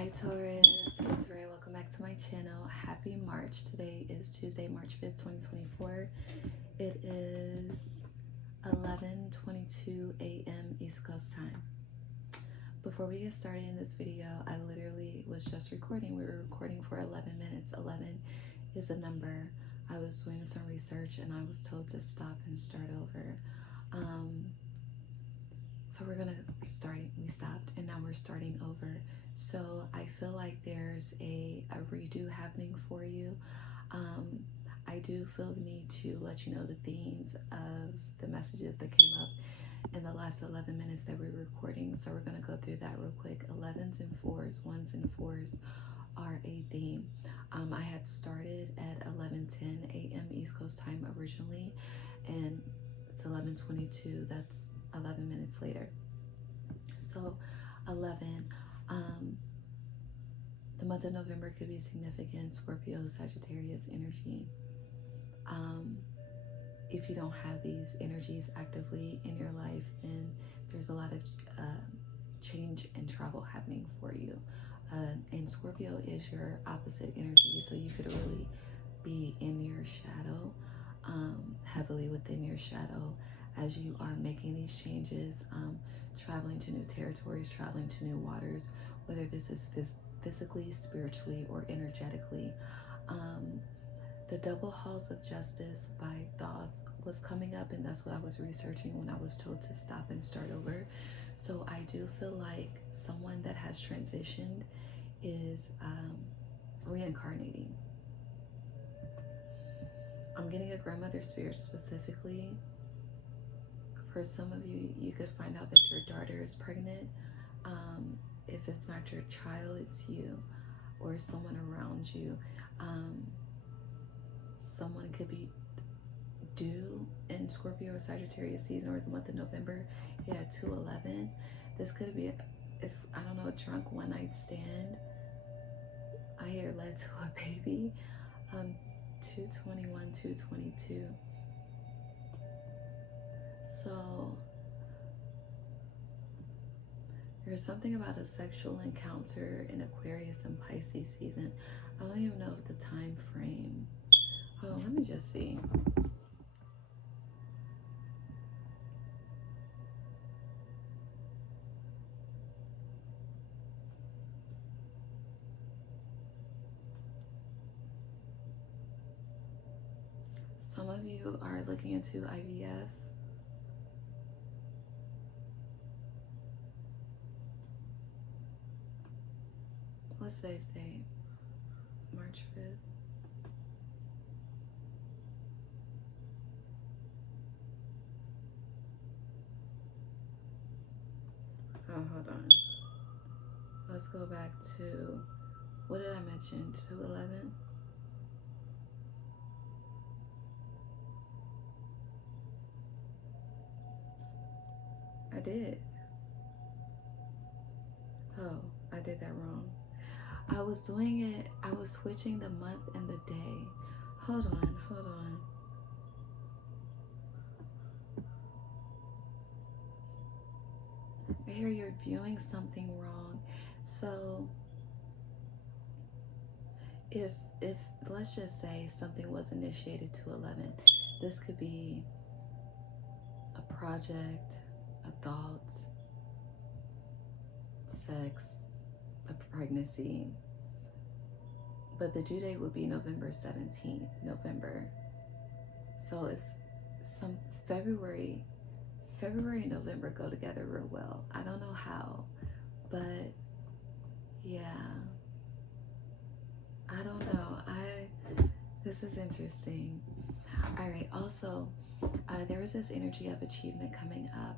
Hi Taurus, it's Ray. Welcome back to my channel. Happy March. Today is Tuesday, March 5th, 2024. It is 11:22 a.m. East Coast time. Before we get started in this video, I literally was just recording. We were recording for 11 minutes. 11 is a number. I was doing some research and I was told to stop and start over. So we're starting. We stopped and now we're starting over. So I feel like there's a redo happening for you. I do feel the need to let you know the themes of the messages that came up in the last 11 minutes that we were recording. So we're going to go through that real quick. 11s and 4s, 1s and 4s are a theme. I had started at 11:10 a.m. East Coast time originally, and it's 11:22. That's 11 minutes later. So 11, the month of November could be significant. Scorpio, Sagittarius energy. If you don't have these energies actively in your life, then there's a lot of change and travel happening for you. And Scorpio is your opposite energy, so you could really be in your shadow, heavily within your shadow as you are making these changes, traveling to new territories, traveling to new waters, whether this is physically, spiritually, or energetically. The double halls of justice by Thoth was coming up, and that's what I was researching when I was told to stop and start over. So I do feel like someone that has transitioned is reincarnating. I'm getting a grandmother spirit specifically. For some of you, you could find out that your daughter is pregnant. If it's not your child, it's you or someone around you. Someone could be due in Scorpio or Sagittarius season or the month of November. Yeah, 2/11. This could be, I don't know, a drunk one night stand. I hear led to a baby. 2/21, 2/22. So there's something about a sexual encounter in Aquarius and Pisces season. I don't even know the time frame. Hold on, let me just see. Some of you are looking into IVF. What's today's date? March 5th. Oh, hold on. Let's go back to, what did I mention? 2/11? I did. Oh, I did that wrong. I was doing it, I was switching the month and the day. Hold on. I hear you're viewing something wrong. So if let's just say something was initiated 2/11, this could be a project, a thought, sex, a pregnancy, but the due date would be November 17th, November. So it's some February and November go together real well. I don't know how, but yeah, I don't know. This is interesting. All right, also, there is this energy of achievement coming up.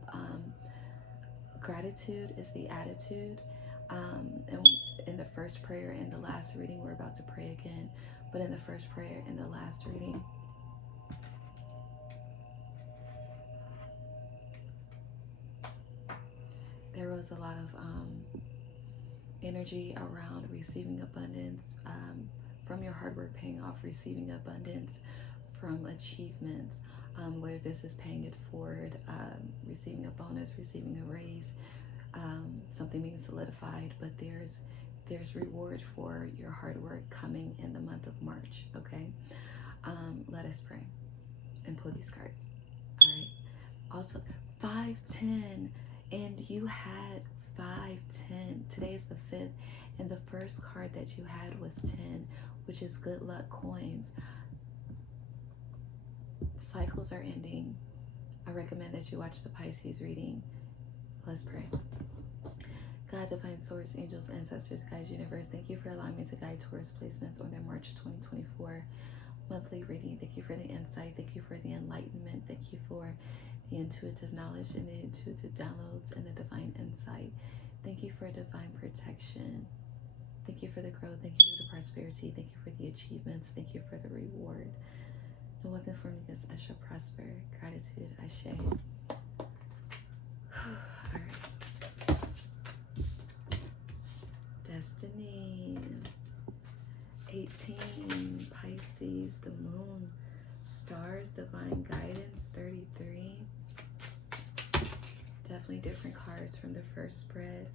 Gratitude is the attitude. And in the first prayer and the last reading, we're about to pray again, but in the first prayer and the last reading, there was a lot of energy around receiving abundance from your hard work paying off, receiving abundance from achievements, whether this is paying it forward, receiving a bonus, receiving a raise, something being solidified. But there's there's reward for your hard work coming in the month of March, okay? Let us pray and pull these cards, all right? Also, 510, and you had 510. Today is the 5th, and the first card that you had was 10, which is good luck coins. Cycles are ending. I recommend that you watch the Pisces reading. Let's pray. God, divine source, angels, ancestors, guides, universe, thank you for allowing me to guide Taurus placements on their March 2024 monthly reading. Thank you for the insight. Thank you for the enlightenment. Thank you for the intuitive knowledge and the intuitive downloads and the divine insight. Thank you for divine protection. Thank you for the growth. Thank you for the prosperity. Thank you for the achievements. Thank you for the reward. No weapon formed against us shall prosper. Gratitude, Ashe. All right. Destiny. 18. Pisces, the moon. Stars, divine guidance. 33. Definitely different cards from the first spread.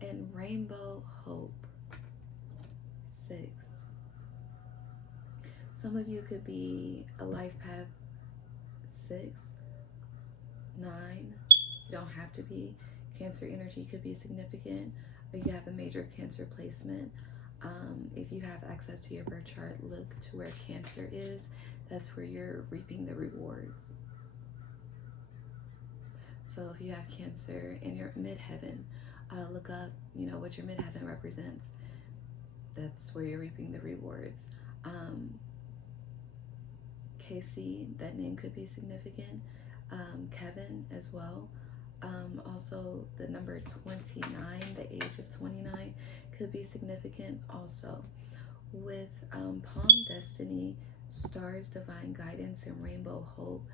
And rainbow hope. 6. Some of you could be a life path 6, 9. You don't have to be. Cancer energy could be significant. Or you have a major Cancer placement. If you have access to your birth chart, look to where Cancer is. That's where you're reaping the rewards. So if you have Cancer in your midheaven, look up, what your midheaven represents. That's where you're reaping the rewards. Casey, that name could be significant. Kevin as well. Also, the number 29, the age of 29 could be significant also. With Palm Destiny, Stars, Divine Guidance, and Rainbow Hope,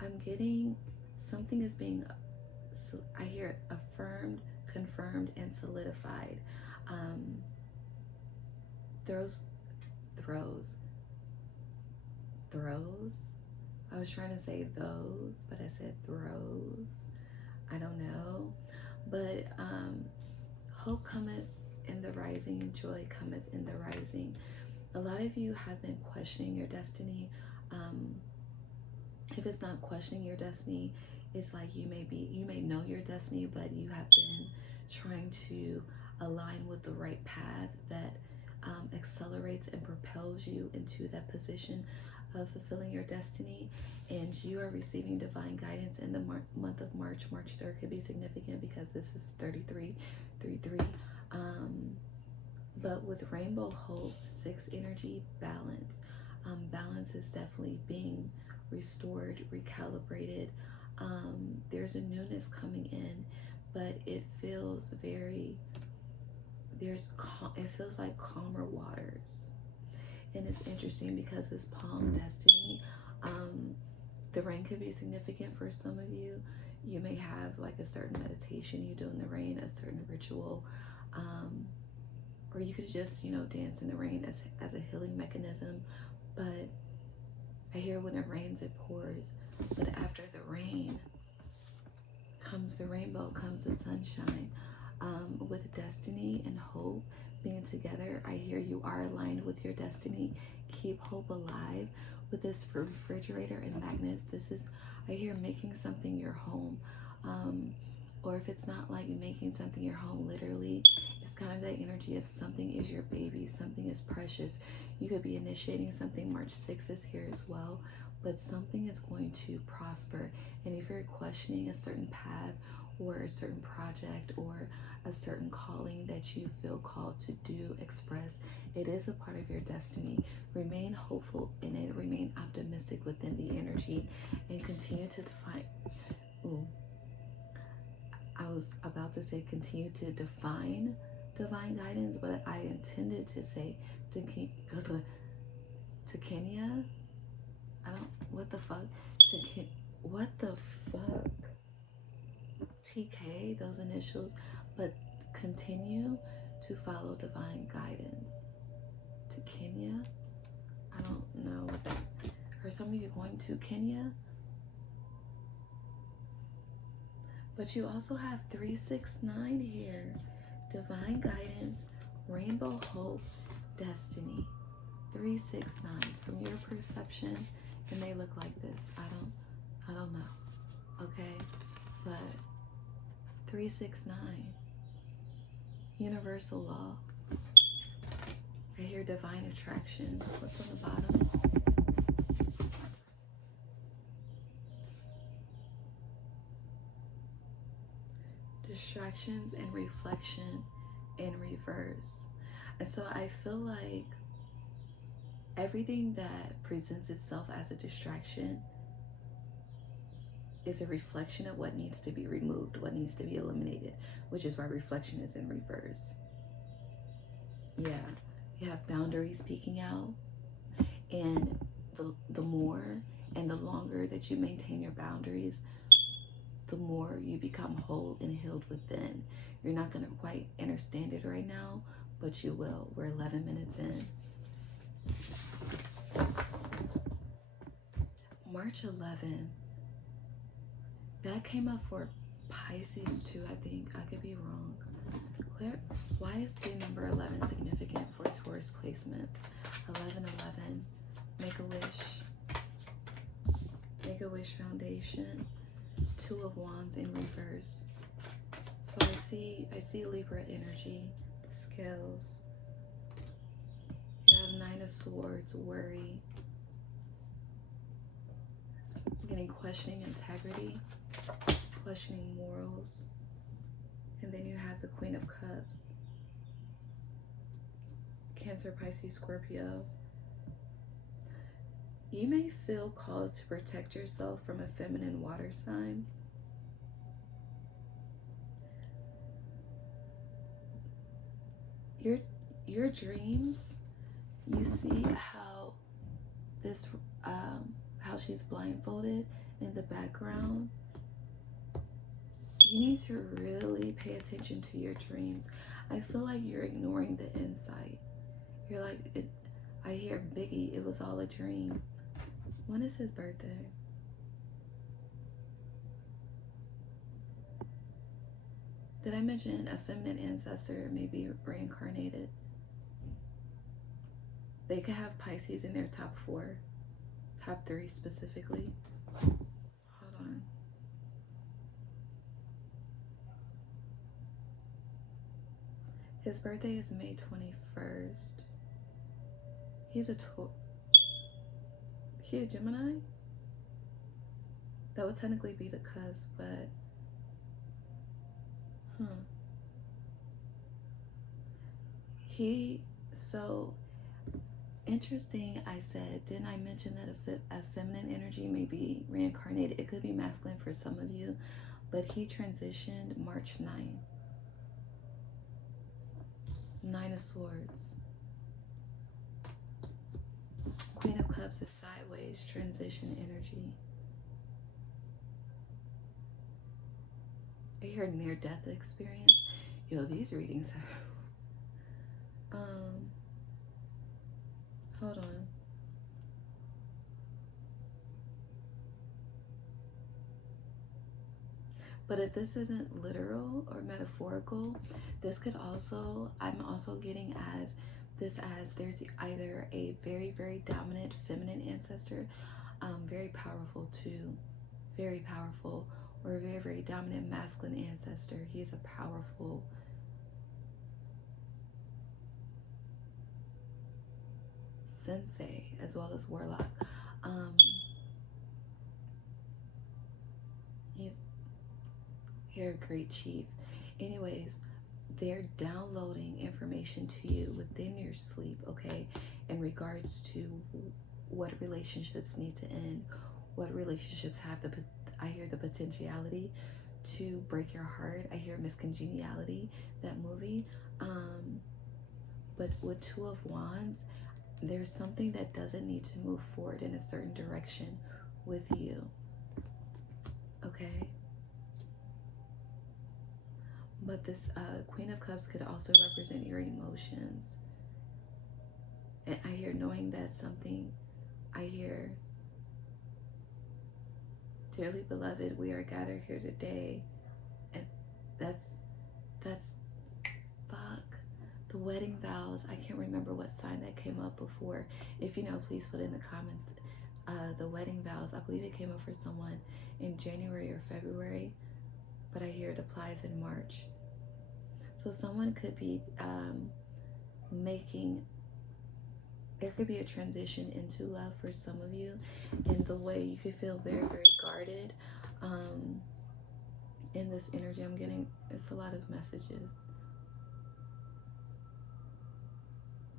I'm getting something is being, I hear affirmed, confirmed, and solidified. Throws. I was trying to say those, but I said throws. I don't know. But hope cometh in the rising, joy cometh in the rising. A lot of you have been questioning your destiny. If it's not questioning your destiny, it's like you may know your destiny, but you have been trying to align with the right path that accelerates and propels you into that position of fulfilling your destiny. And you are receiving divine guidance in the month of March. March 3rd could be significant because this is 33. But with Rainbow Hope, 6 energy, balance. Balance is definitely being restored, recalibrated. There's a newness coming in, but it feels it feels like calmer waters. And it's interesting because it's Palm Destiny. The rain could be significant for some of you. You may have like a certain meditation you do in the rain, a certain ritual, or you could just, dance in the rain as a healing mechanism. But I hear when it rains, it pours. But after the rain comes the rainbow, comes the sunshine. With destiny and hope being together, I hear you are aligned with your destiny. Keep hope alive. With this refrigerator and magnets, I hear making something your home. Or if it's not like making something your home literally, it's kind of that energy of something is your baby, something is precious. You could be initiating something. March 6th is here as well, but something is going to prosper. And if you're questioning a certain path or a certain project or a certain calling that you feel called to do, express, it is a part of your destiny. Remain hopeful in it, remain optimistic within the energy, and continue to define. I was about to say continue to define divine guidance, but I intended to say to Kenya. What the fuck? TK, those initials, but continue to follow divine guidance. To Kenya? I don't know what that, are some of you going to Kenya? But you also have 369 here. Divine guidance, Rainbow, hope, destiny. 369. From your perception, it may look like this. I don't know. Okay? But 369. Universal law. I hear divine attraction. What's on the bottom? Distractions and reflection in reverse. And so I feel like everything that presents itself as a distraction is a reflection of what needs to be removed, what needs to be eliminated, which is why reflection is in reverse. Yeah, you have boundaries peeking out, and the more and the longer that you maintain your boundaries, the more you become whole and healed within. You're not going to quite understand it right now, but you will. We're 11 minutes in. March 11. That came up for Pisces too, I think. I could be wrong. Claire, why is the number 11 significant for Taurus placements? 1111. Make a wish. Make a wish foundation. 2 of Wands in reverse. So I see Libra energy, the scales. You have 9 of Swords, worry. I'm getting questioning integrity, questioning morals. And then you have the Queen of Cups. Cancer, Pisces, Scorpio. You may feel called to protect yourself from a feminine water sign. Your dreams, you see how this how she's blindfolded in the background. You need to really pay attention to your dreams. I feel like you're ignoring the insight. You're like, I hear Biggie, it was all a dream. When is his birthday? Did I mention a feminine ancestor may be reincarnated? They could have Pisces in their top 4, top 3 specifically. Hold on. His birthday is May 21st. He's a Gemini? That would technically be the cusp, but so interesting. I said, didn't I mention that a feminine energy may be reincarnated? It could be masculine for some of you, but he transitioned March 9th. 9 of Swords. Queen of Cups is sideways, transition energy. I hear near-death experience. Yo, these readings have... Hold on. But if this isn't literal or metaphorical, this could also, I'm also getting as this as there's either a very, very dominant feminine ancestor, very powerful too, very powerful, or a very, very dominant masculine ancestor. He's a powerful sensei as well as warlock. He's here, great chief. Anyways, they're downloading information to you within your sleep, okay, in regards to what relationships need to end, what relationships have I hear the potentiality to break your heart. I hear Miscongeniality, that movie. But with 2 of Wands, there's something that doesn't need to move forward in a certain direction with you, okay? But this Queen of Cups could also represent your emotions. And I hear knowing that something, I hear, dearly beloved, we are gathered here today. And that's fuck. The wedding vows, I can't remember what sign that came up before. If you know, please put in the comments. The wedding vows, I believe it came up for someone in January or February, but I hear it applies in March. So someone could be there could be a transition into love for some of you, in the way you could feel very, very guarded. In this energy I'm getting, it's a lot of messages.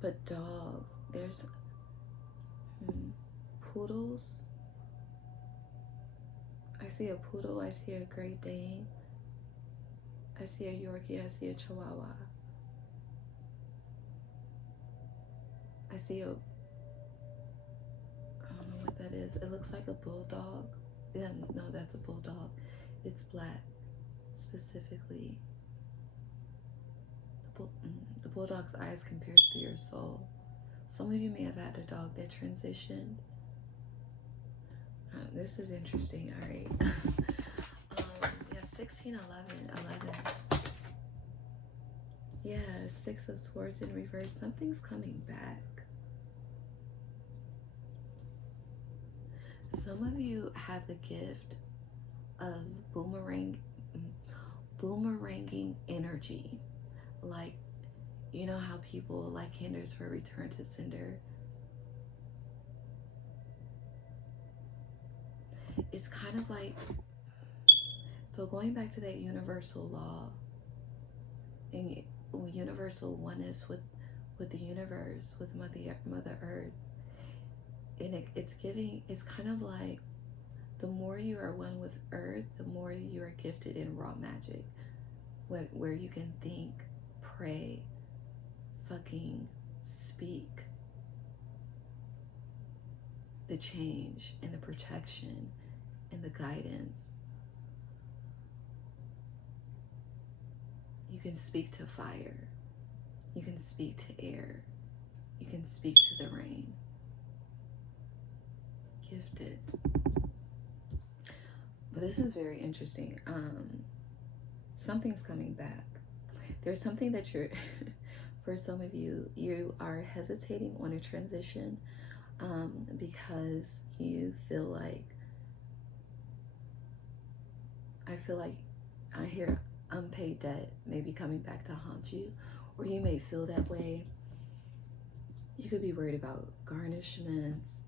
But dogs, there's poodles. I see a poodle, I see a Great Dane, I see a Yorkie, I see a Chihuahua. I see I don't know what that is. It looks like a bulldog. Yeah, no, that's a bulldog. It's black, specifically. The bulldog's eyes can pierce through your soul. Some of you may have had a dog that transitioned. This is interesting. All right. Yeah, 16, 11. Yeah, 6 of Swords in reverse. Something's coming back. Some of you have the gift of boomeranging energy. Like, you know how people like hinders for return to sender? It's kind of like, so going back to that universal law and universal oneness with the universe, with Mother Earth, and it's kind of like, the more you are one with Earth, the more you are gifted in raw magic, where you can think, pray, fucking speak the change and the protection and the guidance. You can speak to fire. You can speak to air. You can speak to the rain. Gifted. But this is very interesting. Something's coming back. There's something that you're, for some of you, you are hesitating on a transition because you feel like, I hear unpaid debt may be coming back to haunt you, or you may feel that way. You could be worried about garnishments,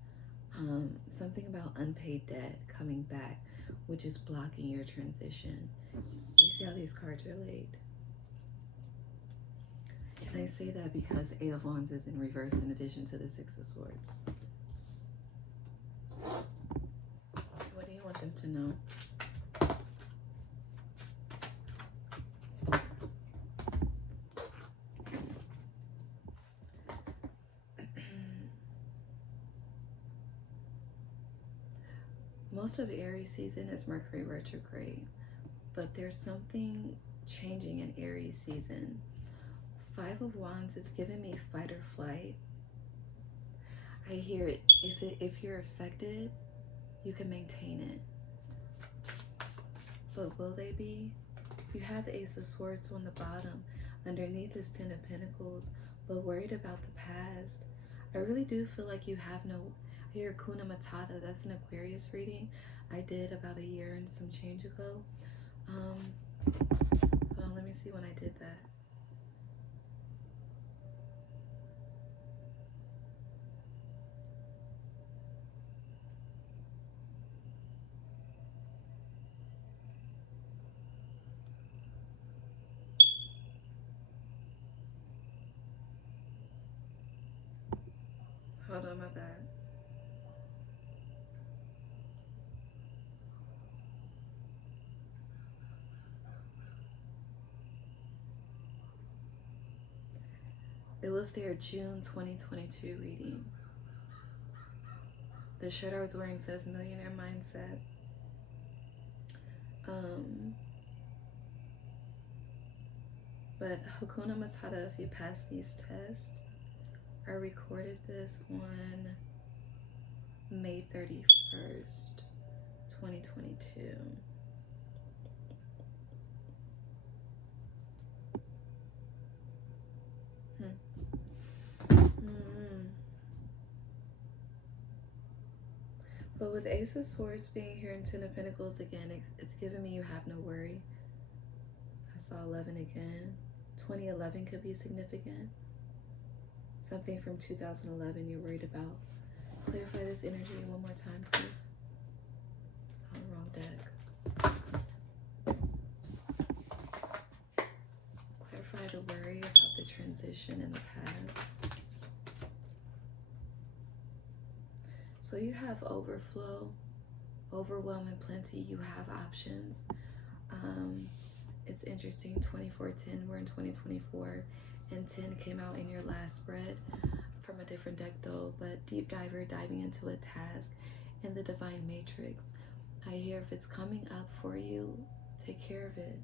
something about unpaid debt coming back, which is blocking your transition. You see how these cards are laid? And I say that because 8 of Wands is in reverse in addition to the 6 of Swords. What do you want them to know? Most of Aries season is Mercury retrograde, but there's something changing in Aries season. 5 of Wands is giving me fight or flight. I hear it. If you're affected, you can maintain it. But will they be? You have the Ace of Swords on the bottom. Underneath is 10 of Pentacles, but worried about the past. I really do feel like you have no... I hear Kuna Matata. That's an Aquarius reading I did about a year and some change ago. Hold on, let me see when I did that. Hold on, my bad. It was their June 2022 reading. The shirt I was wearing says Millionaire Mindset. But Hakuna Matata, if you pass these tests, I recorded this on May 31st, 2022. with Ace of Swords being here and 10 of Pentacles again, it's giving me you have no worry. I saw 11 again. 2011 could be significant. Something from 2011 you're worried about. Clarify this energy one more time, please. Oh, wrong deck. Clarify the worry about the transition in the past. So you have overflow, overwhelming plenty. You have options. It's interesting, 2410, we're in 2024, and 10 came out in your last spread from a different deck though, but deep diver, diving into a task in the divine matrix. I hear if it's coming up for you, take care of it.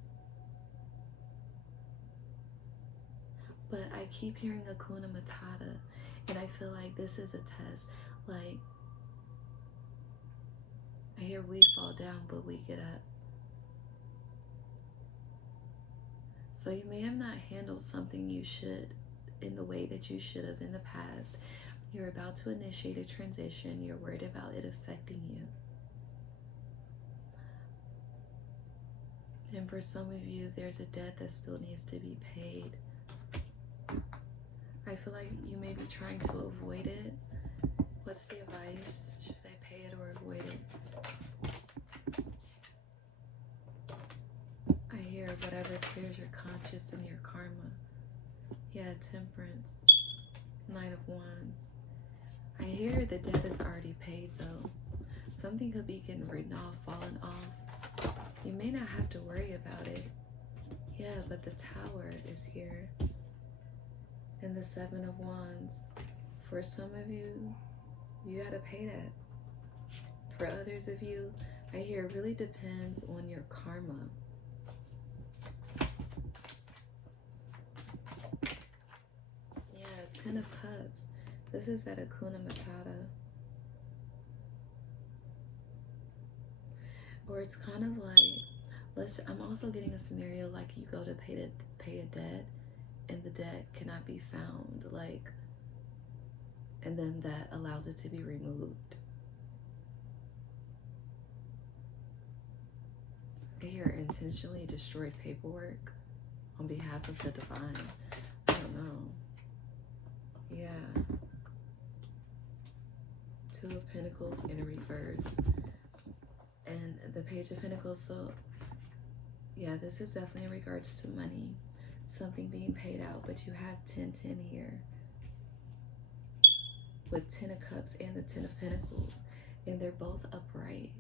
But I keep hearing Hakuna Matata, and I feel like this is a test. Like, I hear we fall down, but we get up. So you may have not handled something you should in the way that you should have in the past. You're about to initiate a transition. You're worried about it affecting you. And for some of you, there's a debt that still needs to be paid. I feel like you may be trying to avoid it. What's the advice? Should I pay it or avoid it? I hear whatever clears your conscience and your karma. Yeah, Temperance. Knight of Wands. I hear the debt is already paid though. Something could be getting written off, falling off. You may not have to worry about it. Yeah, but the Tower is here. And the Seven of Wands. For some of you, you gotta pay that. For others of you, I hear it really depends on your karma. Yeah, 10 of Cups. This is that Hakuna Matata. Or it's kind of like, I'm also getting a scenario like you go to pay a debt and the debt cannot be found, like, and then that allows it to be removed. I hear intentionally destroyed paperwork on behalf of the divine. I don't know. Yeah. 2 of Pentacles in reverse. And the Page of Pentacles. So yeah, this is definitely in regards to money. Something being paid out. But you have 10-10 here. With 10 of Cups and the 10 of Pentacles. And they're both upright.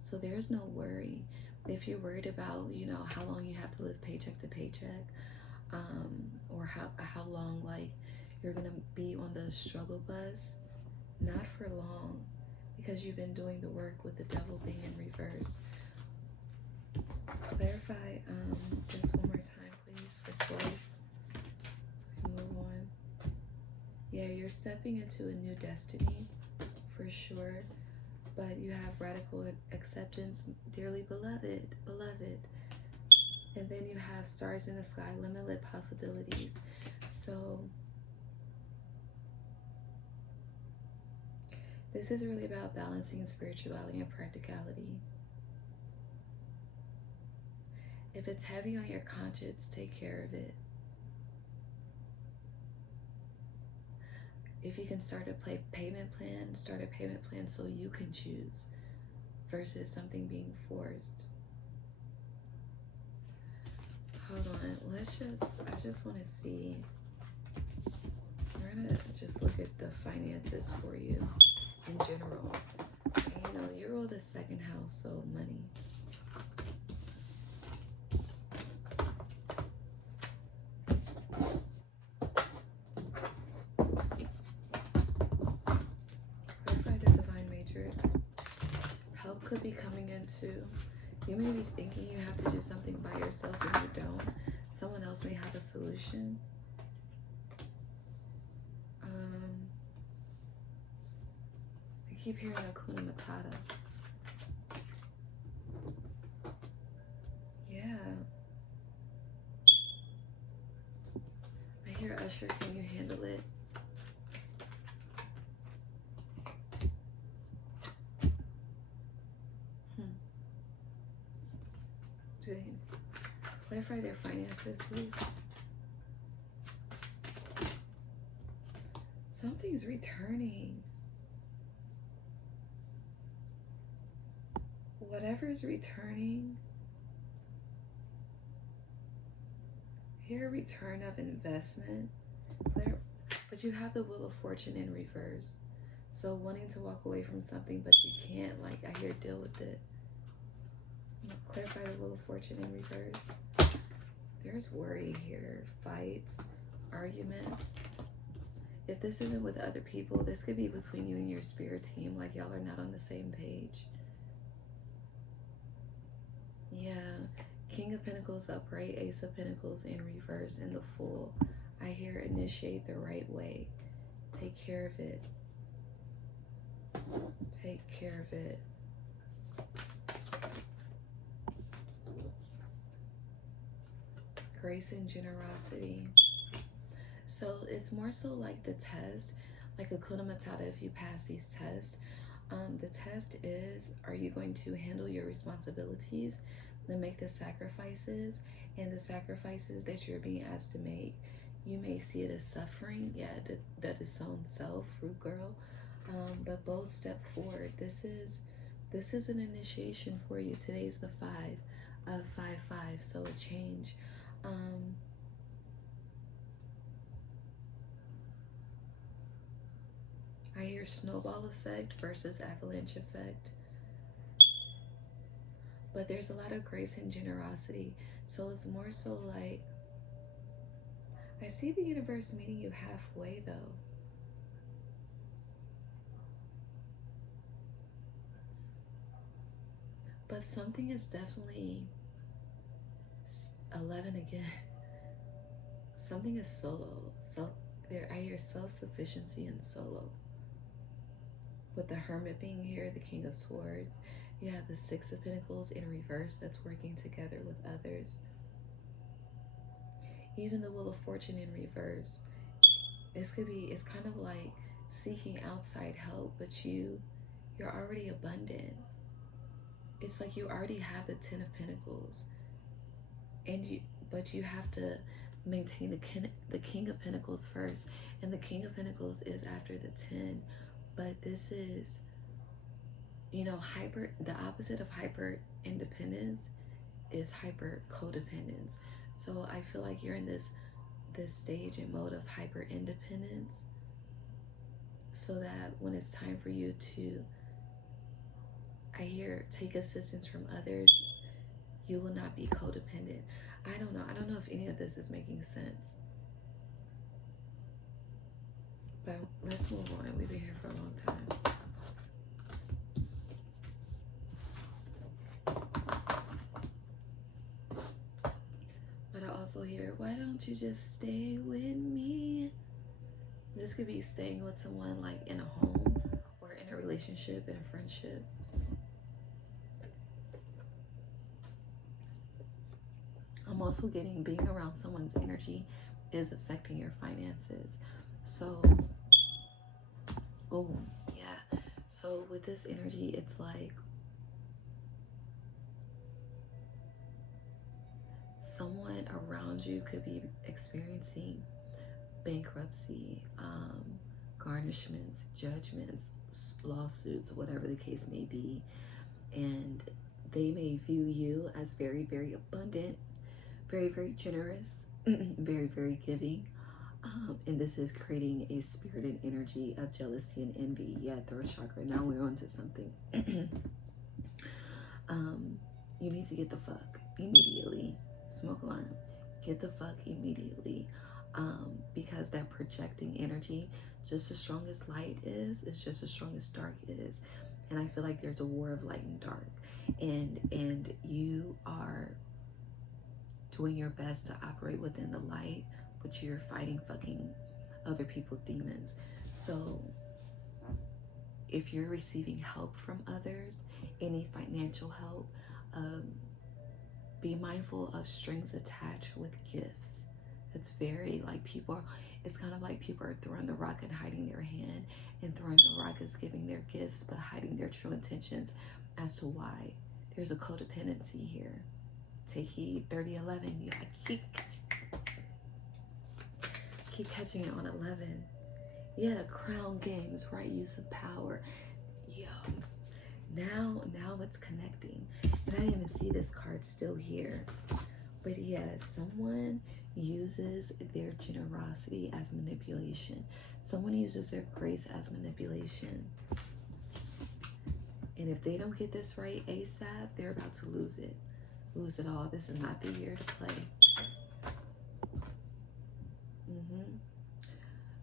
So there's no worry. If you're worried about, you know, how long you have to live paycheck to paycheck, or how long, like, you're gonna be on the struggle bus, not for long, because you've been doing the work with the Devil being in reverse. Clarify this one more time, please, for Taurus, so we can move on. Yeah, you're stepping into a new destiny, for sure. But you have radical acceptance, dearly beloved. And then you have stars in the sky, limitless possibilities. So this is really about balancing spirituality and practicality. If it's heavy on your conscience, take care of it. If you can start a payment plan, start a payment plan so you can choose versus something being forced. Hold on, I just want to see. We're gonna just look at the finances for you in general. And you know, you roll the second house, so money. Help could be coming in too. You may be thinking you have to do something by yourself and you don't. Someone else may have a solution. I keep hearing Hakuna Matata. Yeah. I hear Usher, can you handle it? their finances, please. Something's returning. Whatever's returning. Here, return of investment. But you have the Wheel of Fortune in reverse. So wanting to walk away from something, but you can't. Like, I hear deal with it. Clarify the Wheel of Fortune in reverse. There's worry here. Fights, arguments. If this isn't with other people, this could be between you and your spirit team. Like, y'all are not on the same page. Yeah. King of Pentacles upright, Ace of Pentacles in reverse, and the Fool. I hear initiate the right way. Take care of it. Take care of it. Grace and generosity. So it's more so like the test, like Hakuna Matata if you pass these tests. The test is, are you going to handle your responsibilities and make the sacrifices? And the sacrifices that you're being asked to make, you may see it as suffering. Yeah, that is sown self, fruit girl. But bold step forward. This is an initiation for you. Today's the 5, so a change. I hear snowball effect versus avalanche effect. But there's a lot of grace and generosity. So it's more so like, I see the universe meeting you halfway though. But something is definitely 11 again. Something is solo. So there, I hear self-sufficiency and solo. With the Hermit being here, the King of Swords, you have the 6 of Pentacles in reverse that's working together with others. Even the Wheel of Fortune in reverse. This could be, it's kind of like seeking outside help, but you're already abundant. It's like you already have the 10 of Pentacles, but you have to maintain the King of Pentacles first, and the King of Pentacles is after the 10. But this is, you know, the opposite of hyper independence is hyper codependence. So I feel like you're in this stage and mode of hyper independence, so that when it's time for you to, I hear, take assistance from others, you will not be codependent. I don't know if any of this is making sense. But let's move on. We've been here for a long time. But I also hear, why don't you just stay with me? This could be staying with someone like in a home or in a relationship, in a friendship. I'm also getting being around someone's energy is affecting your finances. So, oh, yeah. So with this energy, it's like someone around you could be experiencing bankruptcy, garnishments, judgments, lawsuits, whatever the case may be. And they may view you as very, very abundant, very, very generous, very, very giving. And this is creating a spirit and energy of jealousy and envy. Yeah, throat chakra. Now we're on to something. You need to get the fuck immediately. Smoke alarm. Get the fuck immediately. Because that projecting energy, just as strong as light is just as strong as dark is. And I feel like there's a war of light and dark. And you are doing your best to operate within the light, but you're fighting fucking other people's demons. So if you're receiving help from others, any financial help, be mindful of strings attached with gifts. It's very like it's kind of like people are throwing the rock and hiding their hand, and throwing the rock is giving their gifts but hiding their true intentions as to why. There's a codependency here. Take heed, 3011. You keep catching it on 11. Yeah, crown games, right use of power. Yo, now it's connecting. And I didn't even see this card still here. But yeah, someone uses their generosity as manipulation. Someone uses their grace as manipulation. And if they don't get this right ASAP, they're about to lose it. Lose it all. This is not the year to play.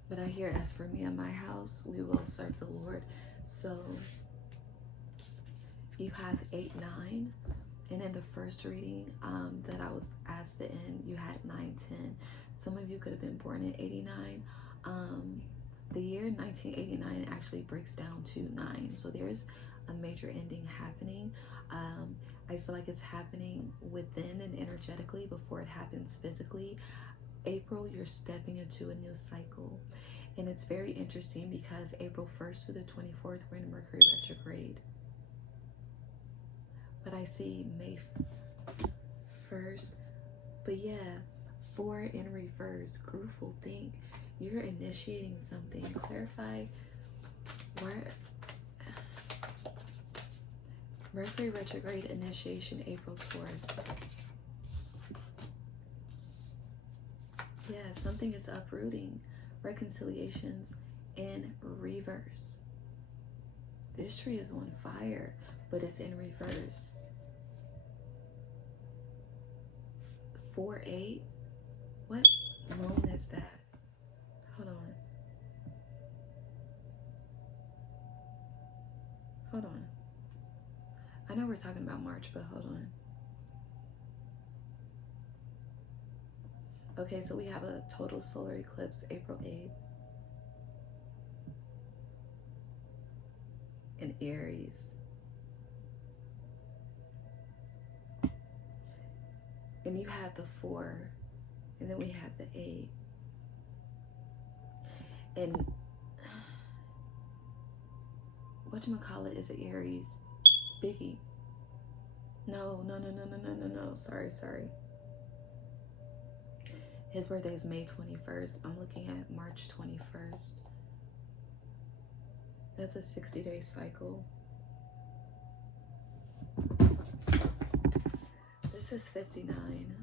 But I hear, as for me and my house, we will serve the Lord. So you have 8, 9. And in the first reading that I was asked to end, you had 9, 10. Some of you could have been born in 89. The year 1989 actually breaks down to 9. So there's a major ending happening. I feel like it's happening within and energetically before it happens physically. April, you're stepping into a new cycle. And it's very interesting because April 1st through the 24th, we're in Mercury retrograde. But I see May 1st. But yeah, 4 in reverse. Grooveful think. You're initiating something. Clarify where Mercury retrograde initiation, April, Taurus. Yeah, something is uprooting. Reconciliations in reverse. This tree is on fire, but it's in reverse. 4, 8. What moon is that? Hold on. Hold on. I know we're talking about March, but hold on. Okay, so we have a total solar eclipse April 8th in Aries. And you had the 4, and then we had the 8. And whatchamacallit is an Aries? Biggie. No. Sorry. His birthday is May 21st. I'm looking at March 21st. That's a 60-day cycle. This is 59.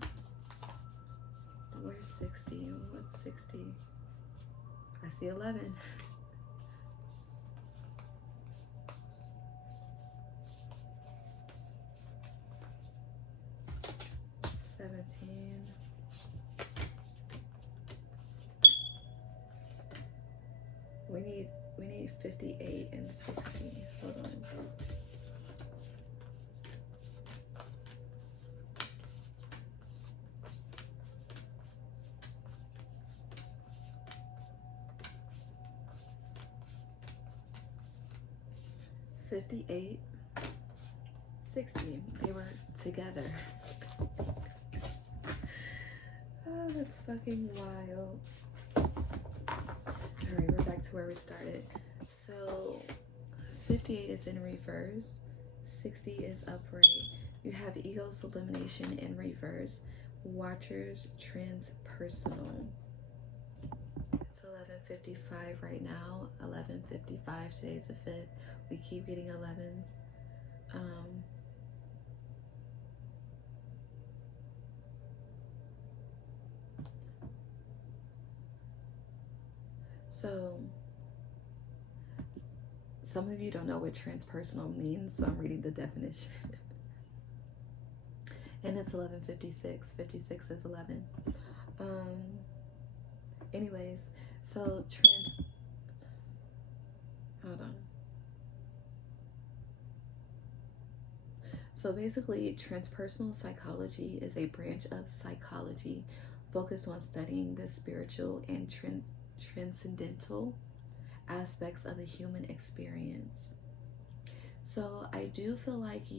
Where's 60? What's 60? I see 11. We need 58 and 60. Hold on. $58, $60. They were together. Oh, that's fucking wild. Alright, we're back to where we started. So 58 is in reverse, 60 is upright. You have ego sublimination in reverse, watchers transpersonal. It's 11:55 right now. 11:55. Today's the 5th. We keep getting 11s. So some of you don't know what transpersonal means, so I'm reading the definition. And it's 11:56. 56 is 11. Anyways, so hold on. So basically, transpersonal psychology is a branch of psychology focused on studying the spiritual and transcendental aspects of the human experience. So I do feel like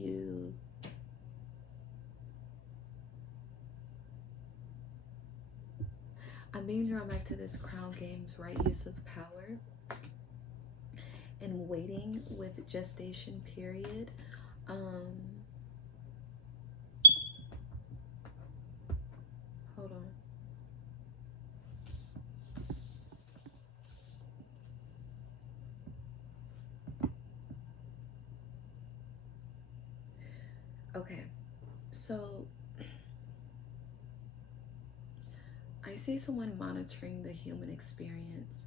I'm being drawn back to this Crown Games, right use of power, and waiting with gestation period. So I see someone monitoring the human experience.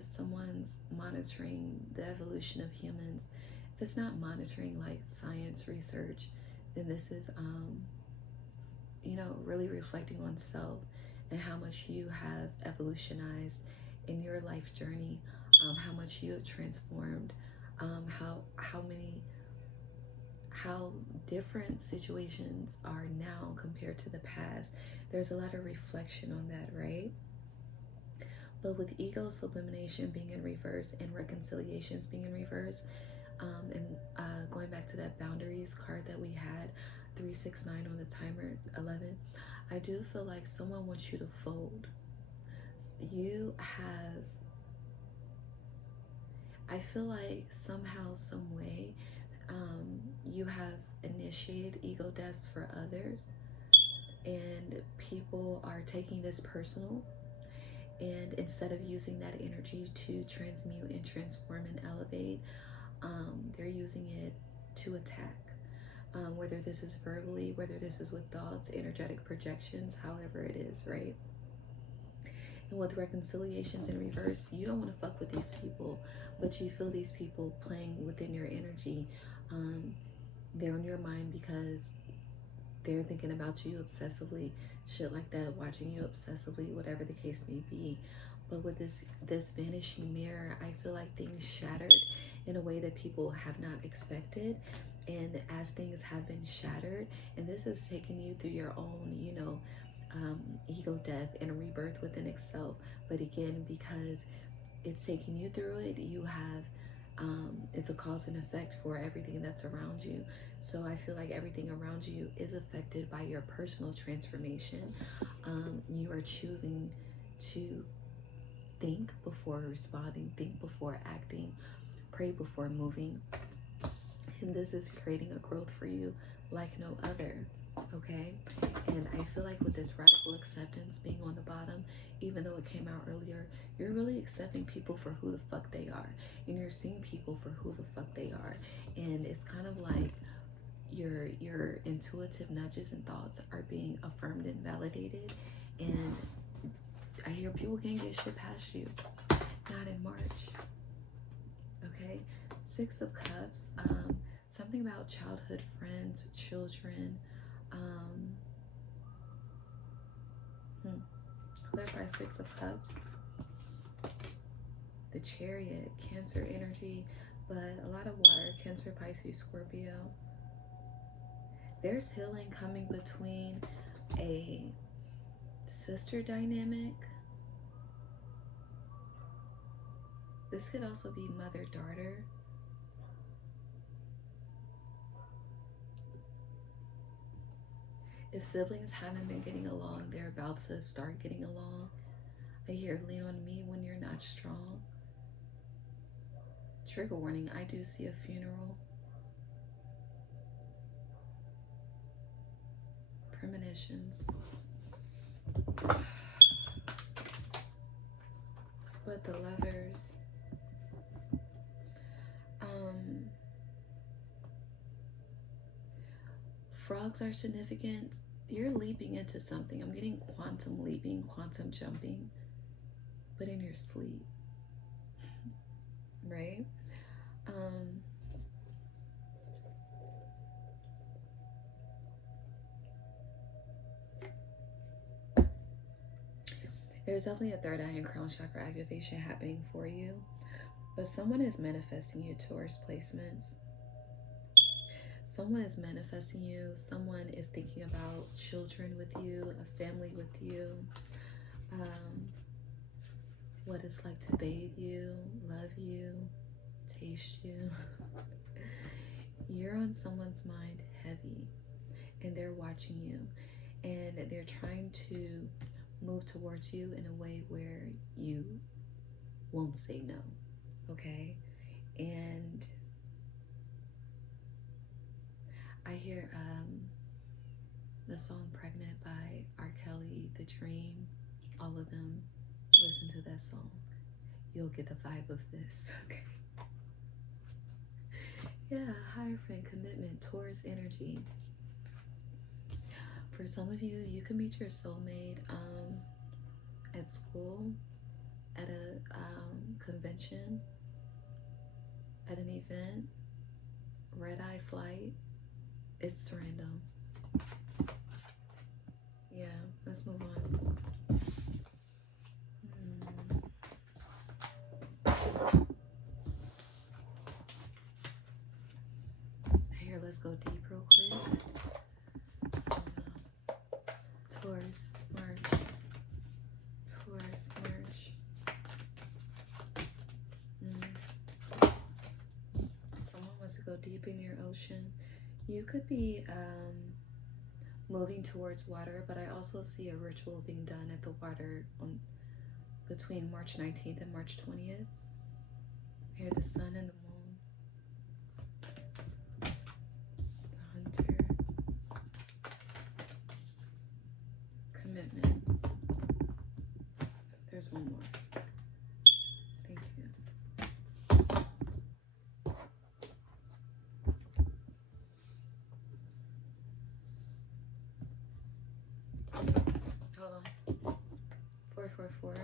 Someone's monitoring the evolution of humans. If it's not monitoring like science research, then this is, really reflecting on self and how much you have evolutionized in your life journey, how much you have transformed, how different situations are now compared to the past. There's a lot of reflection on that, right? But with ego sublimation being in reverse and reconciliations being in reverse, going back to that boundaries card that we had, 369 on the timer, 11, I do feel like someone wants you to fold. I feel like somehow, some way, you have initiated ego deaths for others, and people are taking this personal, and instead of using that energy to transmute and transform and elevate, they're using it to attack, whether this is verbally, whether this is with thoughts, energetic projections, however it is, right? And with reconciliations in reverse, you don't want to fuck with these people, but you feel these people playing within your energy. They're on your mind because they're thinking about you obsessively, shit like that, watching you obsessively, whatever the case may be. But with this vanishing mirror, I feel like things shattered in a way that people have not expected. And as things have been shattered, and this has taken you through your own, ego death and rebirth within itself. But again, because it's taking you through it, you have it's a cause and effect for everything that's around you. So I feel like everything around you is affected by your personal transformation. You are choosing to think before responding, think before acting, pray before moving. And this is creating a growth for you like no other, okay? And I feel like with this radical acceptance being on the bottom, even though it came out earlier, you're really accepting people for who the fuck they are. And you're seeing people for who the fuck they are. And it's kind of like your intuitive nudges and thoughts are being affirmed and validated. And I hear people can't get shit past you. Not in March. Okay? 6 of Cups. Something about childhood friends, children. Clarify 6 of Cups. The Chariot, Cancer energy, but a lot of water, Cancer, Pisces, Scorpio. There's healing coming between a sister dynamic. This could also be mother-daughter. If siblings haven't been getting along, they're about to start getting along. I hear lean on me when you're not strong. Trigger warning, I do see a funeral. Premonitions. But the Lovers. Frogs are significant. You're leaping into something. I'm getting quantum leaping, quantum jumping, but in your sleep, right? There's definitely a third eye and crown chakra activation happening for you, but someone is manifesting you, Taurus placements. Someone is manifesting you. Someone is thinking about children with you, a family with you, what it's like to bathe you, love you, taste you. You're on someone's mind heavy, and they're watching you, and they're trying to move towards you in a way where you won't say no, okay? And I hear the song Pregnant by R. Kelly, The Dream, all of them. Listen to that song. You'll get the vibe of this, okay? Yeah, Hierophant, commitment, Taurus energy. For some of you, you can meet your soulmate at school, at a convention, at an event, red-eye flight. It's random. Yeah, let's move on. Here, let's go deep real quick. Taurus, March. Taurus, March. Someone wants to go deep in your ocean. You could be moving towards water, but I also see a ritual being done at the water on between March 19th and March 20th. Here, the sun and the moon. The hunter. Commitment. There's one more. Thank you. Hold on. 444.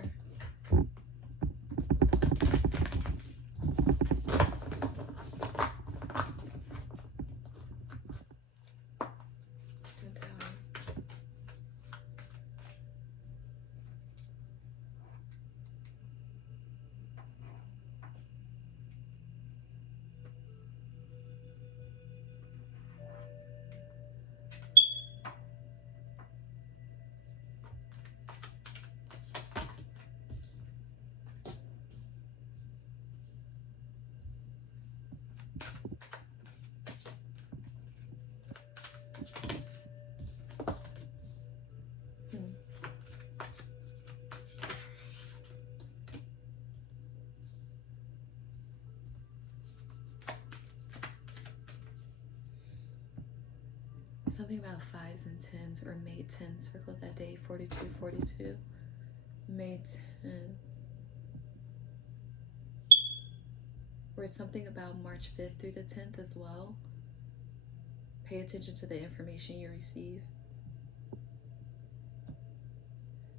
Something about 5s and 10s, or May 10. Circle that day. 4242. May 10. Or something about March 5th through the 10th as well. Pay attention to the information you receive.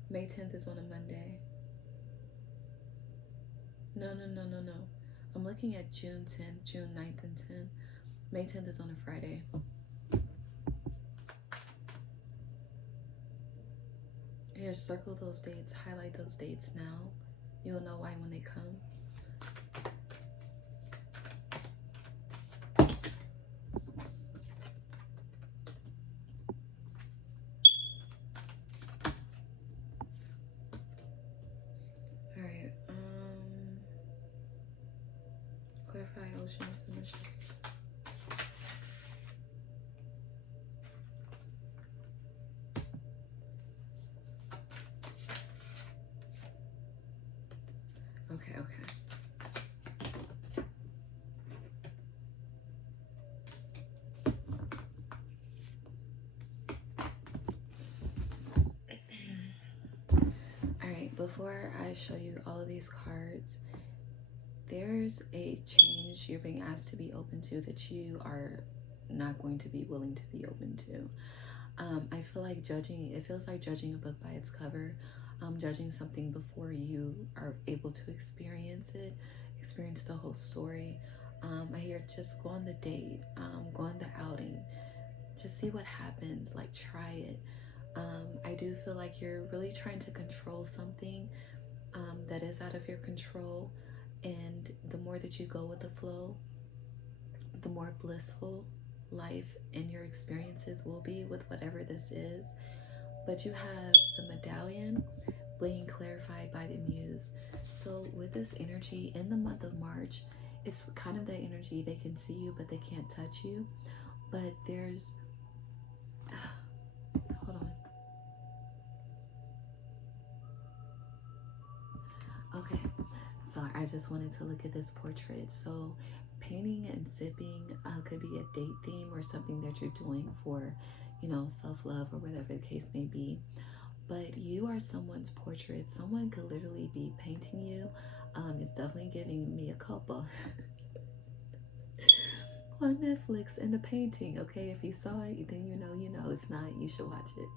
May 10th is on a Monday. No. I'm looking at June 10th, June 9th and 10th. May 10th is on a Friday. Here, circle those dates, highlight those dates now. You'll know why when they come. All right, clarify oceans and oceans. Okay. All right, before I show you all of these cards, there's a change you're being asked to be open to that you are not going to be willing to be open to. I feel like it feels like judging a book by its cover. Judging something before you are able to experience the whole story. I hear just go on the date, go on the outing, just see what happens, like try it. I do feel like you're really trying to control something that is out of your control, and the more that you go with the flow, the more blissful life and your experiences will be with whatever this is. But you have the medallion being clarified by the muse. So with this energy in the month of March, it's kind of that energy. They can see you, but they can't touch you. But there's, hold on. Okay, so I just wanted to look at this portrait. So painting and sipping could be a date theme or something that you're doing for, self-love or whatever the case may be. But you are someone's portrait. Someone could literally be painting you. It's definitely giving me a couple. on Netflix and the painting. Okay, if you saw it, then you know, you know. If not, you should watch it.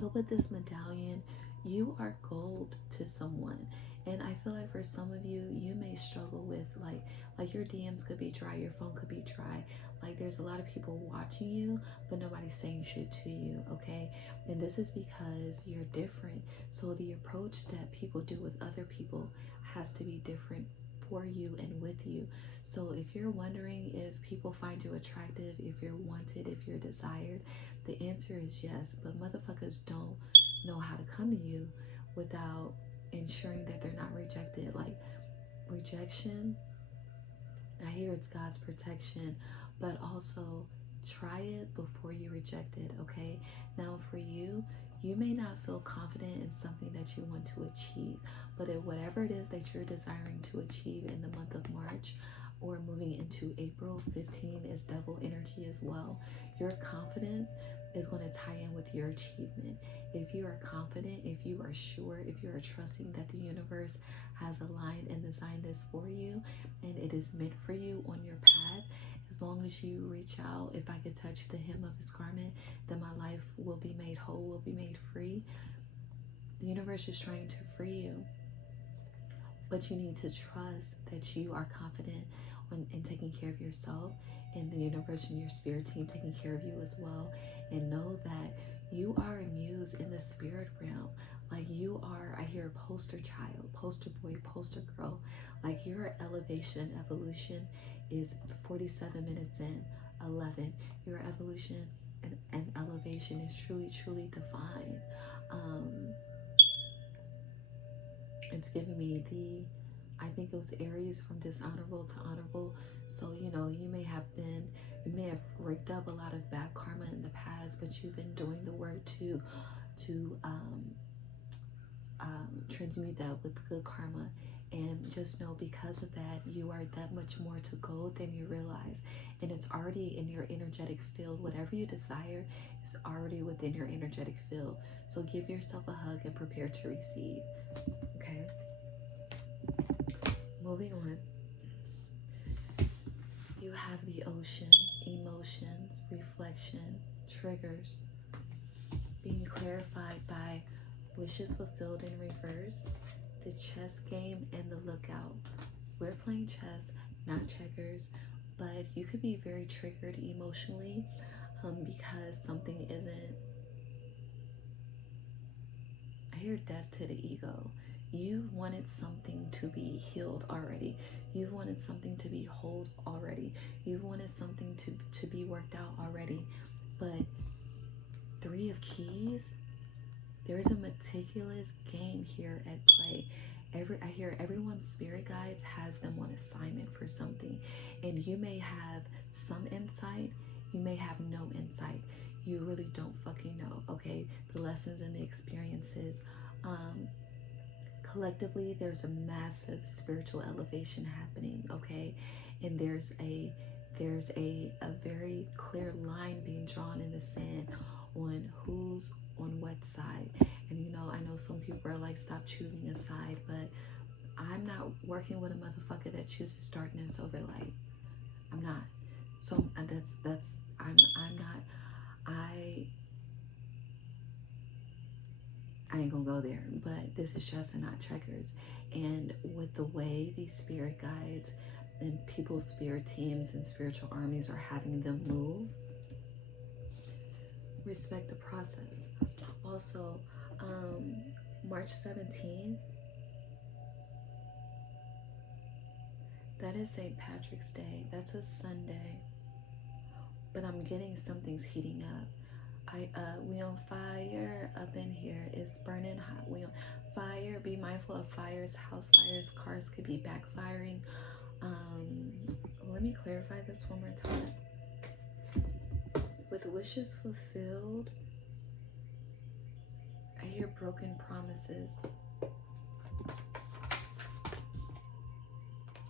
But with this medallion, you are gold to someone. And I feel like for some of you, you may struggle with like your DMs could be dry, your phone could be dry. Like there's a lot of people watching you, but nobody's saying shit to you, okay? And this is because you're different. So the approach that people do with other people has to be different for you and with you. So if you're wondering if people find you attractive, if you're wanted, if you're desired, the answer is yes. But motherfuckers don't know how to come to you without ensuring that they're not rejected. Like rejection, I hear it's God's protection, but also try it before you reject it, okay? Now for you, you may not feel confident in something that you want to achieve, but if whatever it is that you're desiring to achieve in the month of March or moving into April, 15 is double energy as well. Your confidence is going to tie in with your achievement. If you are confident, if you are sure, if you are trusting that the universe has aligned and designed this for you and it is meant for you on your path, as long as you reach out, if I could touch the hem of his garment, then my life will be made whole, will be made free. The universe is trying to free you, but you need to trust that you are confident in taking care of yourself, and the universe and your spirit team taking care of you as well. And know that you are a muse in the spirit realm. Like you are, I hear poster child, poster boy, poster girl. Like your elevation, evolution is 47 minutes in, 11. Your evolution and elevation is truly, truly divine. It's giving me I think it was Aries from dishonorable to honorable. So, you know, you may have raked up a lot of bad karma in the past, but you've been doing the work to transmute that with good karma. And just know because of that, you are that much more to go than you realize. And it's already in your energetic field. Whatever you desire is already within your energetic field. So give yourself a hug and prepare to receive. Okay? Moving on. You have the ocean, emotions, reflection, triggers, being clarified by wishes fulfilled in reverse, the chess game, and the lookout. We're playing chess, not checkers, but you could be very triggered emotionally because something isn't. I hear death to the ego. You've wanted something to be healed already. You've wanted something to be whole already. You've wanted something to be worked out already. But 3 of Keys, there's a meticulous game here at play. I hear everyone's spirit guides has them on assignment for something. And you may have some insight. You may have no insight. You really don't fucking know, okay? The lessons and the experiences. Collectively, there's a massive spiritual elevation happening, okay? And there's a very clear line being drawn in the sand on who's on what side. And you know, I know some people are like, stop choosing a side, but I'm not working with a motherfucker that chooses darkness over light. I'm not. So I'm not. I ain't gonna go there, but this is chess and not checkers. And with the way these spirit guides and people's spirit teams and spiritual armies are having them move, respect the process. Also, March 17th, that is St. Patrick's Day. That's a Sunday. But I'm getting something's heating up. We on fire up in here. It's burning hot. We on fire. Be mindful of fires, house fires. Cars could be backfiring. Let me clarify this one more time. With wishes fulfilled, I hear broken promises.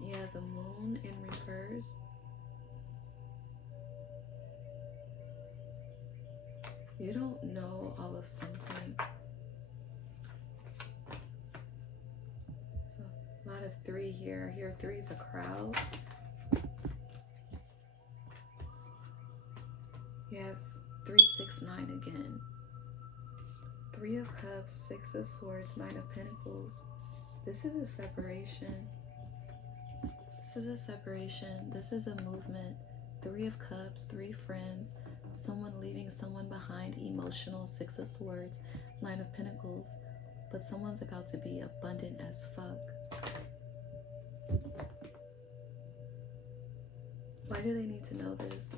Yeah, the moon in reverse. You don't know all of something. So a lot of 3 here. I hear 3 is a crowd. 9 again. 3 of Cups, 6 of Swords, 9 of Pentacles. This is a separation. This is a separation. This is a movement. 3 of Cups, 3 friends, someone leaving someone behind, emotional, 6 of Swords, 9 of Pentacles. But someone's about to be abundant as fuck. Why do they need to know this?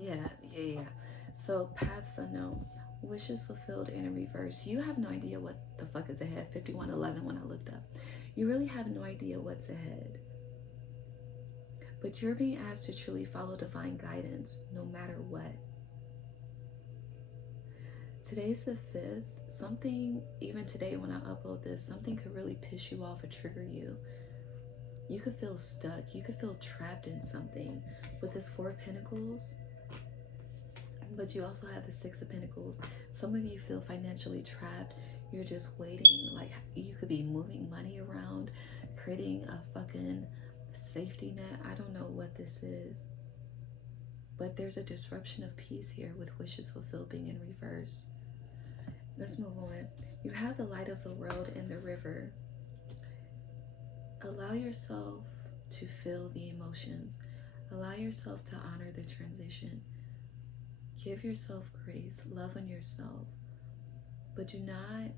Yeah. So paths unknown, wishes fulfilled in reverse. You have no idea what the fuck is ahead. 5111 when I looked up. You really have no idea what's ahead. But you're being asked to truly follow divine guidance no matter what. Today's the 5th. Something, even today when I upload this, something could really piss you off or trigger you. You could feel stuck. You could feel trapped in something. With this 4 of Pentacles, but you also have the 6 of Pentacles. Some of you feel financially trapped. You're just waiting. Like, you could be moving money around, creating a fucking safety net. I don't know what this is. But there's a disruption of peace here with wishes fulfilled being in reverse. Let's move on. You have the light of the world in the river. Allow yourself to feel the emotions. Allow yourself to honor the transition. Give yourself grace. Love on yourself. But do not,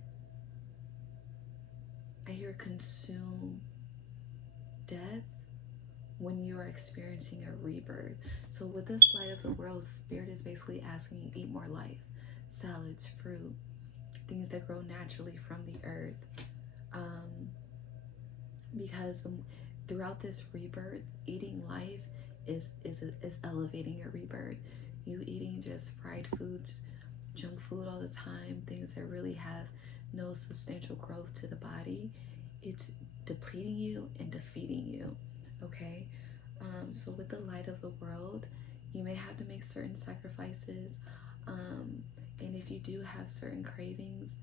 I hear, consume death when you are experiencing a rebirth. So with this light of the world, Spirit is basically asking you to eat more life. Salads, fruit, things that grow naturally from the earth. Because throughout this rebirth, eating life is elevating your rebirth. You eating just fried foods, junk food all the time, things that really have no substantial growth to the body, it's depleting you and defeating you. Okay, so with the light of the world, you may have to make certain sacrifices, and if you do have certain cravings,